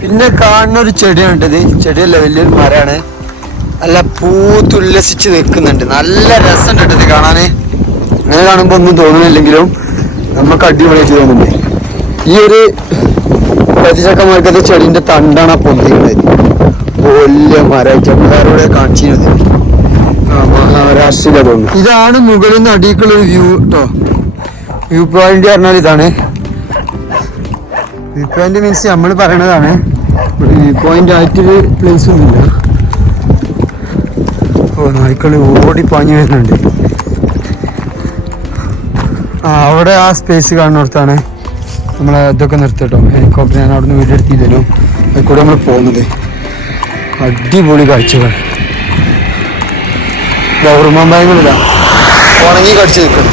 പിന്നെ കാണുന്ന ഒരു ചെടിയാണ് ഇത്. ചെടിയല്ല, വലിയൊരു മരമാണ്. നല്ല പൂത്തുല്ലസിച്ച് നിൽക്കുന്നുണ്ട്. നല്ല രസമുണ്ട് ഇത് കാണാന്. അങ്ങനെ കാണുമ്പോൾ ഒന്നും തോന്നുന്നില്ലെങ്കിലും നമുക്ക് അടിപൊളിയായിട്ട് തോന്നുന്നുണ്ട്. ഈ ഒരു പ്രതിചക്കന്മാർക്കത് ചെടിന്റെ തണ്ടാണ് ആ പൊന്തിക്കുന്നത്. വലിയ മരമായിട്ട് എല്ലാവരും കാണിച്ചിരുന്നത് മഹാരാഷ്ട്രയിലെ തോന്നുന്നു. ഇതാണ് മുകളിൽ നിന്ന് അടിയിക്കുള്ള ഒരു വ്യൂ കേട്ടോ. വ്യൂ പോയിന്റ് പറഞ്ഞാൽ ഇതാണ്. വ്യൂ പോയിന്റ് മീൻസ് നമ്മൾ പറയണതാണ്. വ്യൂ പോയിന്റ് ആയിട്ടൊരു പ്ലേസ് ഒന്നുമില്ല. ഓ, നായ്ക്കള് ഓടിപ്പാഞ്ഞു വരുന്നുണ്ട്. അവിടെ ആ സ്പേസ് കാണുന്നിടത്താണ് നമ്മളെ ഇതൊക്കെ നിർത്തിട്ടോ, ഹെലികോപ്റ്റർ. ഞാൻ അവിടെ നിന്ന് വീഡിയോ എടുത്തില്ലല്ലോ, അതിൽ കൂടെ നമ്മൾ പോകുന്നത്. അടിപൊളി കാഴ്ചകൾ. ഉറുമാമ്പായങ്ങളില്ല, ഉണങ്ങി കടിച്ച് നിൽക്കണം.